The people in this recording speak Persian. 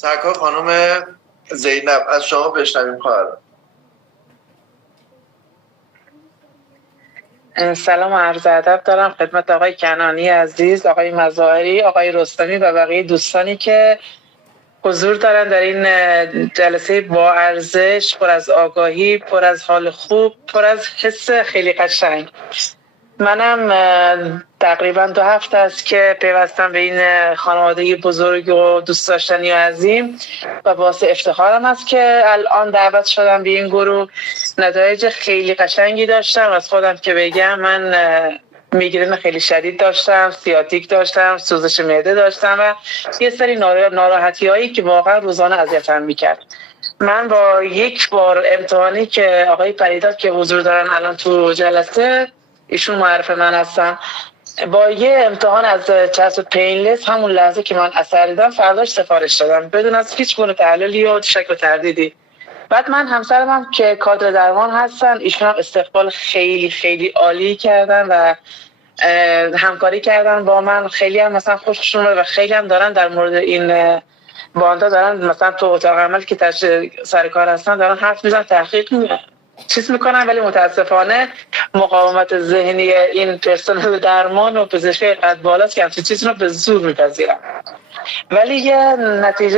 سرکار خانم زینب از شما بشنویم خواهرم. سلام و عرض ادب دارم خدمت آقای کنانی عزیز، آقای مظاهری، آقای رستمی و بقیه دوستانی که حضور دارن در این جلسه با ارزش، پر از آگاهی، پر از حال خوب، پر از حس خیلی قشنگ. منم تقریبا 2 هفته است که پیوستم به این خانواده بزرگ و دوست داشتنی و عظیم و باعث افتخارم است که الان دعوت شدم به این گروه. نتایج خیلی قشنگی داشتم. از خودم که بگم، من میگرن خیلی شدید داشتم، سیاتیک داشتم، سوزش معده داشتم و یه سری ناراحتی هایی که واقعا روزانه اذیتم میکرد. من با یک بار امتحانی که آقای پریداد که حضور دارن الان تو جلسه، ایشون معرف من هستن، با یه امتحان از چسب پینلس همون لحظه که من اثر دیدم فرداش سفارش دادم بدون از هیچ گونه تحلیلی و شک و تردیدی. بعد من همسرم هم که کادر درمان هستن، ایشون هم استقبال خیلی خیلی عالی کردن و همکاری کردن با من. خیلی هم مثلا خوششون و خیلی هم دارن در مورد این باندا دارن مثلا تو اتاق عمل که سر کار هستن دارن حرف میزنن، تحقیق چیز میکنن، ولی متاسفانه مقاومت ذهنی این پرسنل درمان و پزشکی قد بالاست که همچین چیزی رو به زور میپذیرن. ولی یه نتیجه